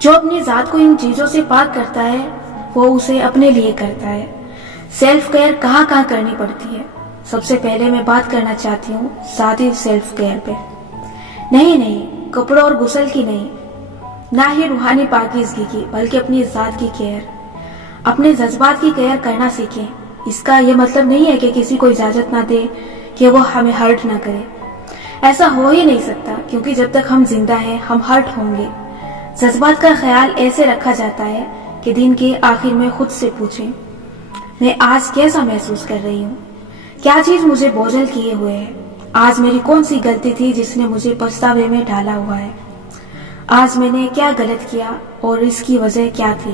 جو اپنی ذات کو ان چیزوں سے پاک کرتا ہے وہ اسے اپنے لیے کرتا ہے۔ سیلف کیئر کہاں کہاں کرنی پڑتی ہے؟ سب سے پہلے میں بات کرنا چاہتی ہوں سادی سیلف کیئر پہ۔ نہیں، کپڑوں اور غسل کی نہیں، نہ ہی روحانی پاکیزگی کی، بلکہ اپنی ذات کی کیئر، اپنے جذبات کی کیئر کرنا سیکھیں۔ اس کا یہ مطلب نہیں ہے کہ کسی کو اجازت نہ دے کہ وہ ہمیں ہرٹ نہ کرے۔ ایسا ہو ہی نہیں سکتا، کیونکہ جب تک ہم زندہ ہیں ہم ہرٹ ہوں گے۔ جذبات کا خیال ایسے رکھا جاتا ہے کہ دن کے آخر میں خود سے پوچھیں، میں آج کیسا محسوس کر رہی ہوں؟ کیا چیز مجھے بوجھل کیے ہوئے ہے؟ آج میری کون سی غلطی تھی جس نے مجھے پچھتاوے میں ڈالا ہوا ہے؟ آج میں نے کیا غلط کیا اور اس کی وجہ کیا تھی؟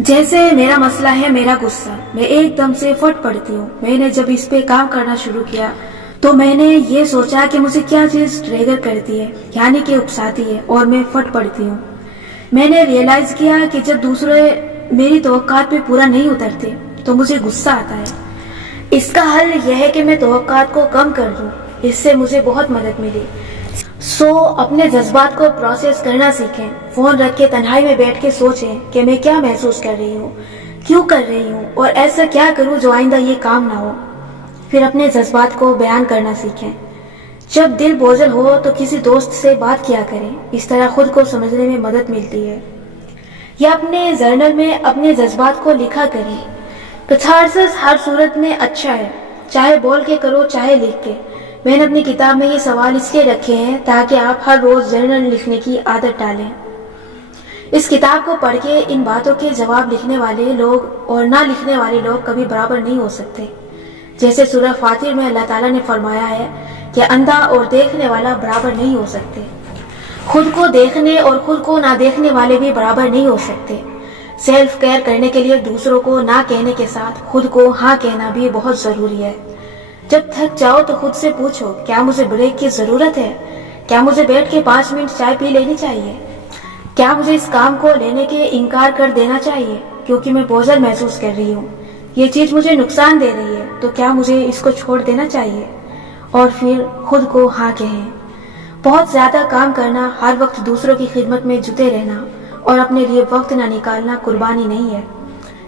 جیسے میرا مسئلہ ہے میرا غصہ، میں ایک دم سے پھٹ پڑتی ہوں۔ میں نے جب اس پہ کام کرنا شروع کیا تو میں نے یہ سوچا کہ مجھے کیا چیز ٹریگر کرتی ہے، یعنی کہ اکساتی ہے اور میں پھٹ پڑتی ہوں۔ میں نے ریئلائز کیا کہ جب دوسرے میری توقعات پہ پورا نہیں اترتے تو مجھے غصہ آتا ہے۔ اس کا حل یہ ہے کہ میں توقعات کو کم کر دوں، اس سے مجھے بہت مدد ملی۔ اپنے جذبات کو پروسیس کرنا سیکھیں۔ فون رکھ کے تنہائی میں بیٹھ کے سوچیں کہ میں کیا محسوس کر رہی ہوں، کیوں کر رہی ہوں، اور ایسا کیا کروں جو آئندہ یہ کام نہ ہو۔ پھر اپنے جذبات کو بیان کرنا سیکھیں۔ جب دل بوجھل ہو تو کسی دوست سے بات کیا کریں، اس طرح خود کو سمجھنے میں مدد ملتی ہے۔ یا اپنے جرنل میں اپنے جذبات کو لکھا کریں۔ کتھارسس ہر صورت میں اچھا ہے، چاہے بول کے کرو چاہے لکھ کے۔ میں نے اپنی کتاب میں یہ سوال اس لیے رکھے ہیں تاکہ آپ ہر روز جرنل لکھنے کی عادت ڈالیں۔ اس کتاب کو پڑھ کے ان باتوں کے جواب لکھنے والے لوگ اور نہ لکھنے والے لوگ کبھی برابر نہیں ہو سکتے۔ جیسے سورہ فاطر میں اللہ تعالیٰ نے فرمایا ہے کہ اندھا اور دیکھنے والا برابر نہیں ہو سکتے۔ خود کو دیکھنے اور خود کو نہ دیکھنے والے بھی برابر نہیں ہو سکتے۔ سیلف کیئر کرنے کے لیے دوسروں کو نہ کہنے کے ساتھ خود کو ہاں کہنا بھی بہت ضروری ہے۔ جب تھک جاؤ تو خود سے پوچھو، کیا مجھے بریک کی ضرورت ہے؟ کیا مجھے بیٹھ کے 5 منٹ چائے پی لینی چاہیے؟ کیا مجھے اس کام کو لینے کے انکار کر دینا چاہیے کیونکہ میں بوجھل محسوس کر رہی ہوں؟ یہ چیز مجھے نقصان دے رہی ہے تو کیا مجھے اس کو چھوڑ دینا چاہیے؟ اور پھر خود کو ہاں کہیں۔ بہت زیادہ کام کرنا، ہر وقت دوسروں کی خدمت میں جٹے رہنا اور اپنے لیے وقت نہ نکالنا قربانی نہیں ہے،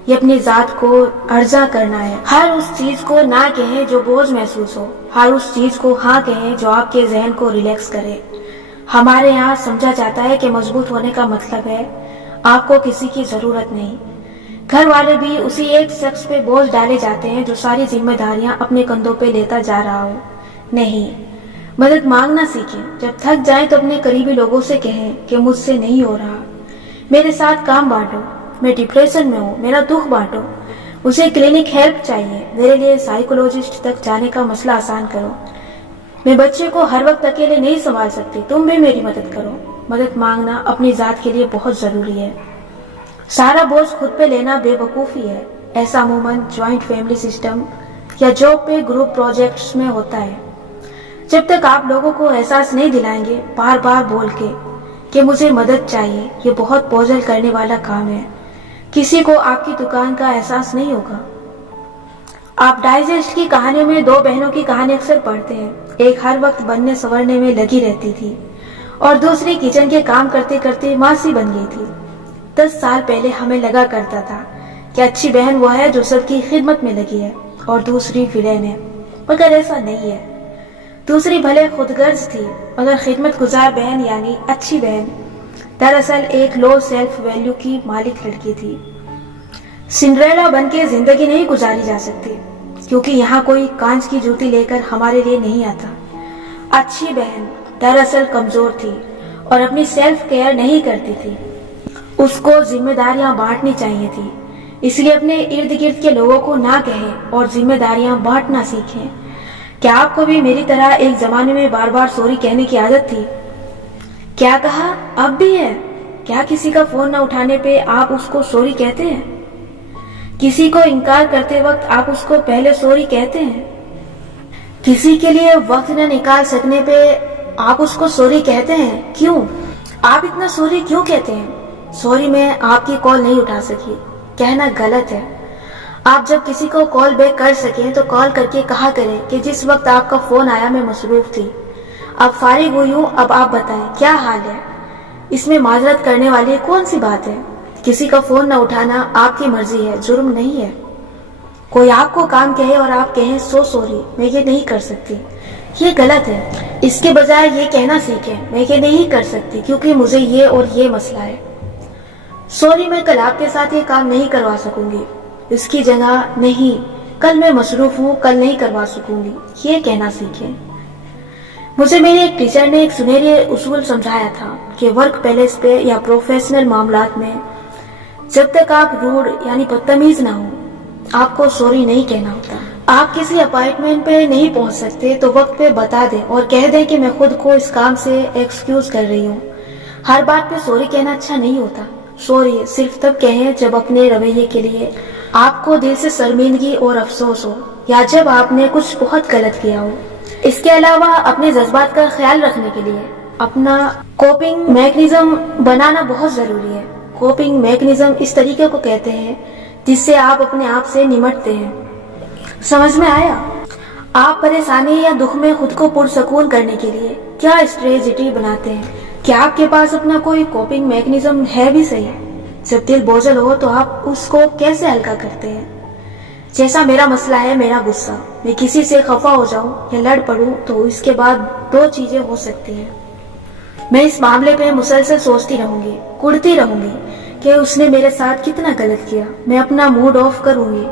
یہ اپنی ذات کو ارزا کرنا ہے۔ ہر اس چیز کو نہ کہیں جو بوجھ محسوس ہو، ہر اس چیز کو ہاں کہیں جو آپ کے ذہن کو ریلیکس کرے۔ ہمارے یہاں سمجھا جاتا ہے کہ مضبوط ہونے کا مطلب ہے آپ کو کسی کی ضرورت نہیں۔ گھر والے بھی اسی ایک شخص پہ بوجھ ڈالے جاتے ہیں جو ساری ذمہ داریاں اپنے کندھوں پہ لیتا جا رہا ہو۔ نہیں، مدد مانگنا سیکھیں۔ جب تھک جائیں تو اپنے قریبی لوگوں سے کہیں کہ مجھ سے نہیں ہو رہا، میرے ساتھ کام بانٹو، میں ڈپریشن میں ہوں، میرا دکھ بانٹو، مجھے کلینک ہیلپ چاہیے، میرے لیے سائیکولوجسٹ تک جانے کا مسئلہ آسان کرو، میں بچے کو ہر وقت اکیلے نہیں سنبھال سکتی، تم بھی میری مدد کرو۔ مدد مانگنا اپنی ذات کے لیے بہت ضروری ہے۔ سارا بوجھ خود پہ لینا بے وقوفی ہے۔ ایسا عموماً جوائنٹ فیملی سسٹم یا جاب پہ گروپ پروجیکٹس میں ہوتا ہے۔ جب تک آپ لوگوں کو احساس نہیں دلائیں گے بار بار بول کے کہ مجھے مدد چاہیے، یہ بہت بوجھل کرنے والا کام ہے۔ کسی کو آپ کی دکان کا احساس نہیں ہوگا۔ آپ ڈائجسٹ کی کہانیوں میں 2 بہنوں کی کہانی اکثر پڑھتے ہیں، ایک ہر وقت بننے سنورنے میں لگی رہتی تھی اور دوسری کچن کے کام کرتے کرتے ماسی بن گئی تھی۔ 10 سال پہلے ہمیں لگا کرتا تھا کہ اچھی بہن وہ ہے جو سب کی خدمت میں لگی ہے اور دوسری ویلن ہے، مگر ایسا نہیں ہے۔ دوسری بھلے خود غرض تھی مگر خدمت گزار بہن یعنی اچھی بہن دراصل ایک لو سیلف ویلیو کی مالک لڑکی تھی۔ سنڈریلا بن کے زندگی نہیں گزاری جا سکتی کیونکہ یہاں کوئی کانچ کی جوتی لے کر ہمارے لیے نہیں آتا۔ اچھی بہن دراصل کمزور تھی اور اپنی سیلف کیئر نہیں کرتی تھی۔ اس کو ذمہ داریاں بانٹنی چاہیے تھی، اس لیے اپنے ارد گرد کے لوگوں کو نہ کہیں اور ذمہ داریاں بانٹنا سیکھیں۔ کیا آپ کو بھی میری طرح ایک زمانے میں بار بار سوری کہنے کی عادت تھی؟ کیا کہا؟ اب بھی ہے؟ کیا کسی کا فون نہ اٹھانے پہ آپ اس کو سوری کہتے ہیں؟ کسی کو انکار کرتے وقت آپ اس کو پہلے سوری کہتے ہیں؟ کسی کے لیے وقت نہ نکال سکنے پہ آپ اس کو سوری کہتے ہیں؟ کیوں؟ آپ اتنا سوری کیوں کہتے ہیں؟ سوری میں آپ کی کال نہیں اٹھا سکی کہنا غلط ہے۔ آپ جب کسی کو کال بیک کر سکیں تو کال کر کے کہا کریں کہ جس وقت آپ کا فون آیا میں مصروف تھی، اب فارغ ہوئی ہوں، اب آپ بتائیں کیا حال ہے۔ اس میں معذرت کرنے والی کون سی بات ہے؟ کسی کا فون نہ اٹھانا آپ کی مرضی ہے، جرم نہیں ہے۔ کوئی آپ کو کام کہے اور آپ کہیں سو سوری، میں یہ نہیں کر سکتی، یہ غلط ہے۔ اس کے بجائے یہ کہنا سیکھیں، میں یہ نہیں کر سکتی کیونکہ مجھے یہ اور یہ مسئلہ ہے۔ سوری، میں کل آپ کے ساتھ یہ کام نہیں کروا سکوں گی، اس کی جگہ نہیں، کل میں مصروف ہوں، کل نہیں کروا سکوں گی، یہ کہنا سیکھیں۔ مجھے میرے ایک ٹیچر نے ایک سنہرے اصول سمجھایا تھا کہ ورک پلیس پہ یا پروفیشنل معاملات میں جب تک آپ روڈ یعنی بدتمیز نہ ہوں، آپ کو سوری نہیں کہنا ہوتا۔ آپ کسی اپائنٹمنٹ پہ نہیں پہنچ سکتے تو وقت پہ بتا دیں اور کہہ دیں کہ میں خود کو اس کام سے ایکسکیوز کر رہی ہوں۔ ہر بات پہ سوری کہنا اچھا نہیں ہوتا۔ سوری صرف تب کہیں جب اپنے رویے کے لیے آپ کو دل سے شرمندگی اور افسوس ہو یا جب آپ نے کچھ بہت غلط کیا ہو۔ اس کے علاوہ اپنے جذبات کا خیال رکھنے کے لیے اپنا کوپنگ میکنزم بنانا بہت ضروری ہے۔ کوپنگ میکنزم اس طریقے کو کہتے ہیں جس سے آپ اپنے آپ سے نمٹتے ہیں۔ سمجھ میں آیا؟ آپ پریشانی یا دکھ میں خود کو پرسکون کرنے کے لیے کیا اسٹریٹجی بناتے ہیں؟ کیا آپ کے پاس اپنا کوئی کوپنگ میکنزم ہے بھی صحیح؟ جب دل بوجھل ہو تو آپ اس کو کیسے ہلکا کرتے ہیں؟ جیسا میرا مسئلہ ہے میرا غصہ، میں کسی سے خفا ہو جاؤں یا لڑ پڑوں تو اس کے بعد دو چیزیں ہو سکتی ہیں۔ میں اس معاملے پہ مسلسل سوچتی رہوں گی، کڑتی رہوں گی کہ اس نے میرے ساتھ کتنا غلط کیا، میں اپنا موڈ آف کروں گی۔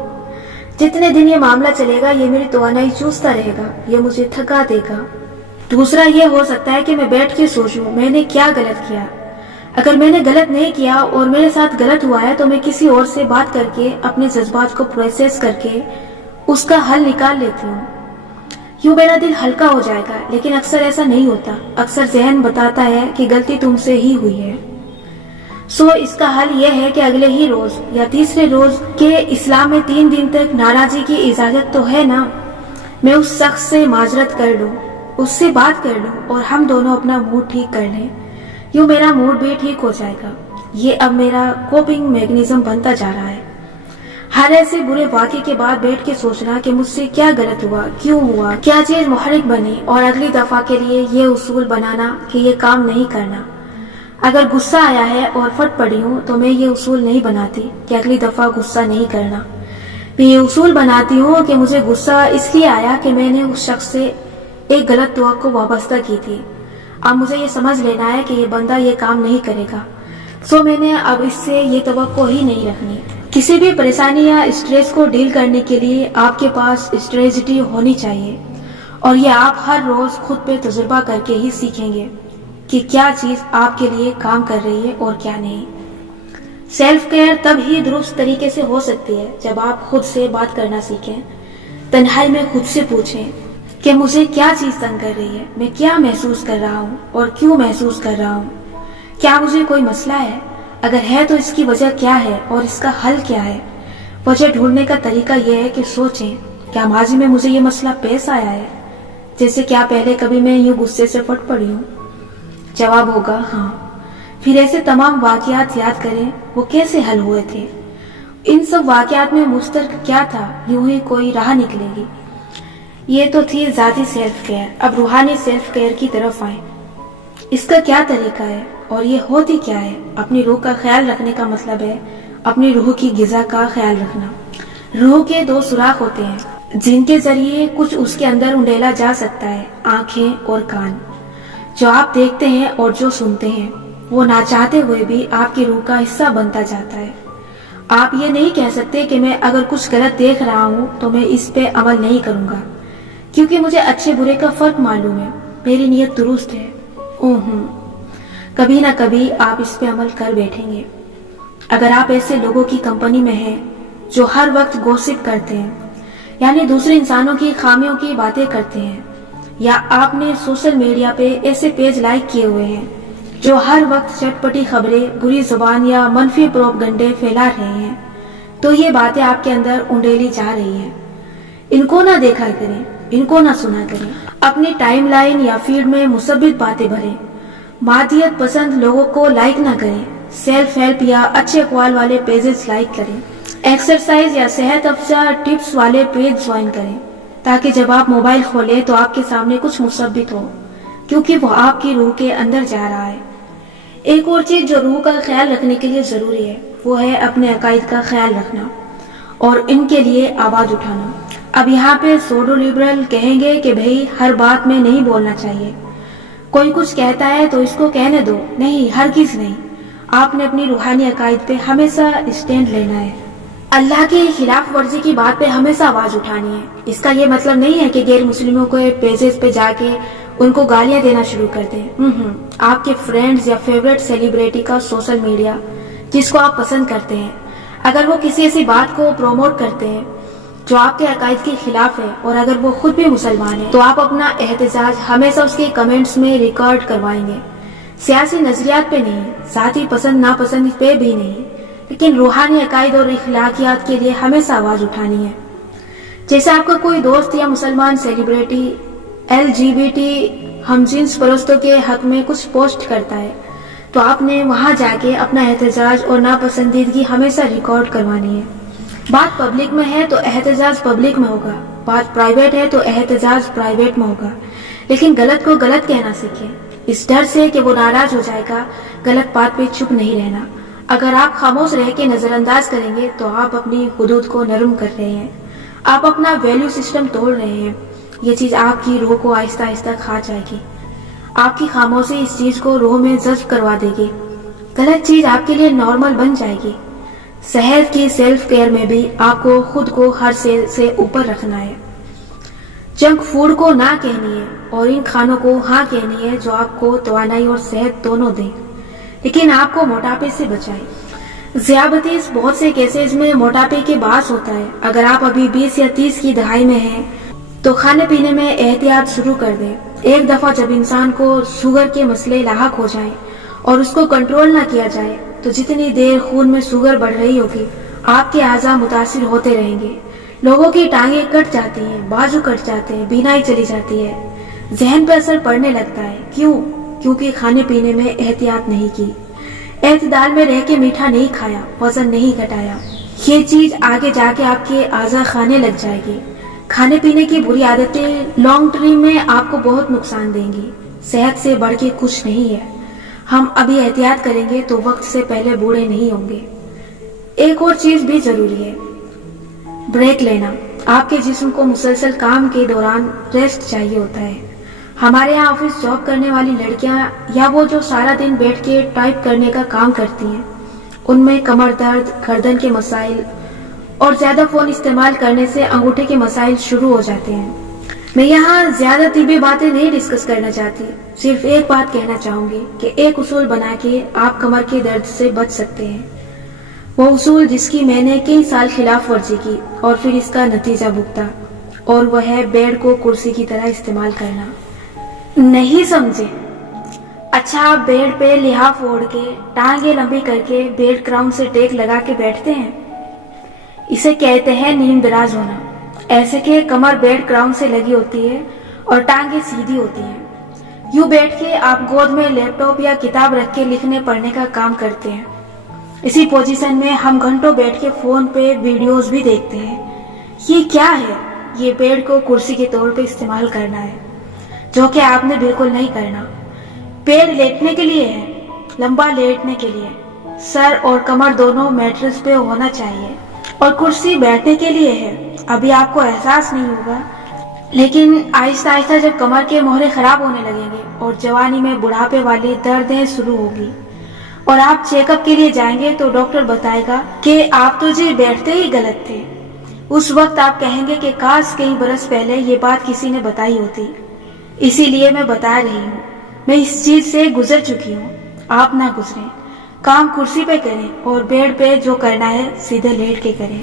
جتنے دن یہ معاملہ چلے گا یہ میری توانائی چوستا رہے گا، یہ مجھے تھکا دے گا۔ دوسرا یہ ہو سکتا ہے کہ میں بیٹھ کے سوچوں میں نے کیا غلط کیا۔ اگر میں نے غلط نہیں کیا اور میرے ساتھ غلط ہوا ہے تو میں کسی اور سے بات کر کے اپنے جذبات کو پروسیس کر کے اس کا حل نکال لیتی ہوں۔ یوں میرا دل ہلکا ہو جائے گا، لیکن اکثر ایسا نہیں ہوتا۔ اکثر ذہن بتاتا ہے کہ غلطی تم سے ہی ہوئی ہے۔ اس کا حل یہ ہے کہ اگلے ہی روز یا تیسرے روز کے اسلام میں 3 دن تک ناراضی کی اجازت تو ہے نا، میں اس شخص سے معذرت کر لوں، اس سے بات کر لوں اور ہم دونوں اپنا موڈ ٹھیک کر لیں۔ یوں میرا موڈ بھی ٹھیک ہو جائے گا۔ یہ اب میرا کوپنگ میکنزم بنتا جا رہا ہے۔ ہر ایسے برے واقعے کے بعد بیٹھ کے سوچنا کہ مجھ سے کیا غلط ہوا، کیوں ہوا، کیا چیز محرک بنی، اور اگلی دفعہ کے لیے یہ اصول بنانا کہ یہ کام نہیں کرنا۔ اگر غصہ آیا ہے اور پھٹ پڑی ہوں تو میں یہ اصول نہیں بناتی کہ اگلی دفعہ غصہ نہیں کرنا۔ میں یہ اصول بناتی ہوں کہ مجھے غصہ اس لیے آیا کہ میں نے اس شخص سے ایک غلط توقع وابستہ کی تھی۔ اب مجھے یہ سمجھ لینا ہے کہ یہ بندہ یہ کام نہیں کرے گا، میں نے اب اس سے یہ توقع ہی نہیں رکھنی۔ کسی بھی پریشانی یا اسٹریس کو ڈیل کرنے کے لیے آپ کے پاس اسٹریٹجی ہونی چاہیے، اور یہ آپ ہر روز خود پہ تجربہ کر کے ہی سیکھیں گے کہ کیا چیز آپ کے لیے کام کر رہی ہے اور کیا نہیں۔ سیلف کیئر تب ہی درست طریقے سے ہو سکتی ہے جب آپ خود سے بات کرنا سیکھیں، تنہائی میں خود سے پوچھیں کہ مجھے کیا چیز تنگ کر رہی ہے، میں کیا محسوس کر رہا ہوں اور کیوں محسوس کر رہا ہوں، کیا مجھے کوئی مسئلہ ہے، اگر ہے تو اس کی وجہ کیا ہے اور اس کا حل کیا ہے۔ وجہ ڈھونڈنے کا طریقہ یہ ہے کہ سوچیں کیا ماضی میں مجھے یہ مسئلہ پیش آیا ہے، جیسے کیا پہلے کبھی میں یوں غصے سے پھٹ پڑی ہوں۔ جواب ہوگا ہاں۔ پھر ایسے تمام واقعات یاد کریں، وہ کیسے حل ہوئے تھے، ان سب واقعات میں مشترک کیا تھا، یوں ہی کوئی راہ نکلے گی۔ یہ تو تھی ذاتی سیلف کیئر، اب روحانی سیلف کیئر کی طرف آئیں۔ اس کا کیا طریقہ ہے اور یہ ہوتی کیا ہے؟ اپنی روح کا خیال رکھنے کا مطلب ہے اپنی روح کی غذا کا خیال رکھنا۔ روح کے 2 سوراخ ہوتے ہیں جن کے ذریعے کچھ اس کے اندر انڈیلا جا سکتا ہے، آنکھیں اور کان۔ جو آپ دیکھتے ہیں اور جو سنتے ہیں وہ نہ چاہتے ہوئے بھی آپ کی روح کا حصہ بنتا جاتا ہے۔ آپ یہ نہیں کہہ سکتے کہ میں اگر کچھ غلط دیکھ رہا ہوں تو میں اس پہ عمل نہیں کروں گا، کیونکہ مجھے اچھے برے کا فرق معلوم ہے، میری نیت درست ہے۔ کبھی نہ کبھی آپ اس پہ عمل کر بیٹھیں گے۔ اگر آپ ایسے لوگوں کی کمپنی میں ہیں جو ہر وقت گوسپ کرتے ہیں، یعنی دوسرے انسانوں کی خامیوں کی باتیں کرتے ہیں، یا آپ نے سوشل میڈیا پہ ایسے پیج لائک کیے ہوئے ہیں جو ہر وقت چٹپٹی خبریں، بری زبان یا منفی پروپگنڈے پھیلا رہے ہیں، تو یہ باتیں آپ کے اندر انڈیلی جا رہی ہیں۔ ان کو نہ دیکھا کریں، ان کو نہ سنا کریں، اپنی ٹائم لائن یا فیڈ میں مثبت باتیں بھریں، مادیت پسند لوگوں کو لائک نہ کریں، سیلف ہیلپ یا اچھے اقوال والے پیجز لائک کریں، ایکسرسائز یا صحت افزا ٹپس والے پیج جوائن کریں، تاکہ جب آپ موبائل کھولیں تو آپ کے سامنے کچھ مثبت ہو، کیونکہ وہ آپ کی روح کے اندر جا رہا ہے۔ ایک اور چیز جو روح کا خیال رکھنے کے لیے ضروری ہے، وہ ہے اپنے عقائد کا خیال رکھنا اور ان کے لیے آواز اٹھانا۔ اب یہاں پہ سوڈو لبرل کہیں گے کہ بھئی ہر بات میں نہیں بولنا چاہیے، کوئی کچھ کہتا ہے تو اس کو کہنے دو، نہیں، ہرگز نہیں۔ آپ نے اپنی روحانی عقائد پہ ہمیشہ اسٹینڈ لینا ہے، اللہ کی خلاف ورزی کی بات پہ ہمیشہ آواز اٹھانی ہے۔ اس کا یہ مطلب نہیں ہے کہ غیر مسلموں کے پیجز پہ جا کے ان کو گالیاں دینا شروع کر دیں۔ آپ کے فرینڈز یا فیوریٹ سیلیبریٹی کا سوشل میڈیا جس کو آپ پسند کرتے ہیں، اگر وہ کسی ایسی بات کو پروموٹ کرتے ہیں جو آپ کے عقائد کے خلاف ہے، اور اگر وہ خود بھی مسلمان ہے، تو آپ اپنا احتجاج ہمیشہ اس کے کمنٹس میں ریکارڈ کروائیں گے۔ سیاسی نظریات پہ نہیں، ذاتی پسند ناپسند پہ بھی نہیں، لیکن روحانی عقائد اور اخلاقیات کے لیے ہمیشہ آواز اٹھانی ہے۔ جیسے آپ کا کوئی دوست یا مسلمان سیلیبریٹی LGBT ہم جنس پرستوں کے حق میں کچھ پوسٹ کرتا ہے، تو آپ نے وہاں جا کے اپنا احتجاج اور ناپسندیدگی ہمیشہ ریکارڈ کروانی ہے۔ بات پبلک میں ہے تو احتجاج پبلک میں ہوگا، بات پرائیویٹ ہے تو احتجاج پرائیویٹ میں ہوگا، لیکن غلط کو غلط کہنا سیکھیں، اس ڈر سے کہ وہ ناراض ہو جائے گا۔ غلط بات پہ چپ نہیں رہنا۔ اگر آپ خاموش رہ کے نظر انداز کریں گے تو آپ اپنی حدود کو نرم کر رہے ہیں، آپ اپنا ویلیو سسٹم توڑ رہے ہیں۔ یہ چیز آپ کی روح کو آہستہ آہستہ کھا جائے گی، آپ کی خاموشی اس چیز کو روح میں جذب کروا دے گی، غلط چیز آپ کے لیے نارمل بن جائے گی۔ صحت کی سیلف کیئر میں بھی آپ کو خود کو ہر سیل سے اوپر رکھنا ہے۔ جنک فوڈ کو نہ کہنی ہے اور ان کھانوں کو ہاں کہنی ہے جو آپ کو توانائی اور صحت دونوں دیں، لیکن آپ کو موٹاپے سے بچائیں۔ ذیابیطس بہت سے کیسز میں موٹاپے کے باعث ہوتا ہے۔ اگر آپ ابھی 20 یا 30 کی دہائی میں ہیں تو کھانے پینے میں احتیاط شروع کر دیں۔ ایک دفعہ جب انسان کو شوگر کے مسئلے لاحق ہو جائیں اور اس کو کنٹرول نہ کیا جائے تو جتنی دیر خون میں شوگر بڑھ رہی ہوگی آپ کے اعضاء متاثر ہوتے رہیں گے۔ لوگوں کی ٹانگیں کٹ جاتی ہیں، بازو کٹ جاتے ہیں، بینائی چلی جاتی ہے، ذہن پہ اثر پڑنے لگتا ہے۔ کیونکہ کھانے پینے میں احتیاط نہیں کی، اعتدال میں رہ کے میٹھا نہیں کھایا، وزن نہیں گھٹایا۔ یہ چیز آگے جا کے آپ کے اعضاء کھانے لگ جائے گی۔ کھانے پینے کی بری عادتیں لانگ ٹرم میں آپ کو بہت نقصان دیں گی۔ صحت سے بڑھ کے کچھ نہیں ہے۔ ہم ابھی احتیاط کریں گے تو وقت سے پہلے بوڑھے نہیں ہوں گے۔ ایک اور چیز بھی ضروری ہے، بریک لینا۔ آپ کے جسم کو مسلسل کام کے دوران ریسٹ چاہیے ہوتا ہے۔ ہمارے یہاں آفس جاب کرنے والی لڑکیاں یا وہ جو سارا دن بیٹھ کے ٹائپ کرنے کا کام کرتی ہیں، ان میں کمر درد، گردن کے مسائل اور زیادہ فون استعمال کرنے سے انگوٹھے کے مسائل شروع ہو جاتے ہیں۔ میں یہاں زیادہ طبی باتیں نہیں ڈسکس کرنا چاہتی، صرف ایک بات کہنا چاہوں گی کہ ایک اصول بنا کے آپ کمر کے درد سے بچ سکتے ہیں۔ وہ اصول جس کی میں نے کئی سال خلاف ورزی کی اور پھر اس کا نتیجہ بھگتا، اور وہ ہے بیڈ کو کرسی کی طرح استعمال کرنا۔ نہیں سمجھے؟ اچھا، آپ بیڈ پہ لحاف اوڑھ کے ٹانگیں لمبی کر کے بیڈ کراؤن سے ٹیک لگا کے بیٹھتے ہیں، اسے کہتے ہیں نیم دراز ہونا۔ ایسے کہ کمر بیڈ کراؤن سے لگی ہوتی ہے اور ٹانگیں سیدھی ہوتی ہیں۔ یوں بیٹھ کے آپ گود میں لیپ ٹاپ یا کتاب رکھ کے لکھنے پڑھنے کا کام کرتے ہیں۔ اسی پوزیشن میں ہم گھنٹوں بیٹھ کے فون پہ ویڈیوز بھی دیکھتے ہیں۔ یہ کیا ہے؟ یہ بیڈ کو کرسی کے طور پہ استعمال کرنا ہے، جو کہ آپ نے بالکل نہیں کرنا۔ پیڑ لیٹنے کے لیے ہے، لمبا لیٹنے کے لیے، سر اور کمر دونوں میٹرس پہ ہونا چاہیے، اور کرسی بیٹھنے کے لیے ہے۔ ابھی آپ کو احساس نہیں ہوگا، لیکن آہستہ آہستہ جب کمر کے موہرے خراب ہونے لگیں گے اور جوانی میں بڑھاپے والی دردیں شروع ہوگی اور آپ چیک اپ کے لیے جائیں گے تو ڈاکٹر بتائے گا کہ آپ تو جی بیٹھتے ہی غلط تھے۔ اس وقت آپ کہیں گے کہ کاش کئی برس پہلے یہ بات کسی نے بتائی ہوتی، اسی لیے میں بتا رہی ہوں۔ میں اس چیز سے گزر چکی ہوں، آپ نہ گزریں۔ کام کرسی پہ کریں اور بیڈ پہ جو کرنا ہے سیدھے لیٹ کے کریں۔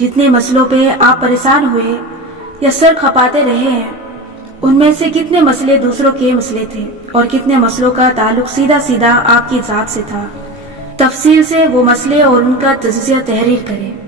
جتنے مسئلوں پہ آپ پریشان ہوئے یا سر کھپاتے رہے ہیں، ان میں سے کتنے مسئلے دوسروں کے مسئلے تھے اور کتنے مسئلوں کا تعلق سیدھا سیدھا آپ کی ذات سے تھا۔ تفصیل سے وہ مسئلے اور ان کا تجزیہ تحریر کریں۔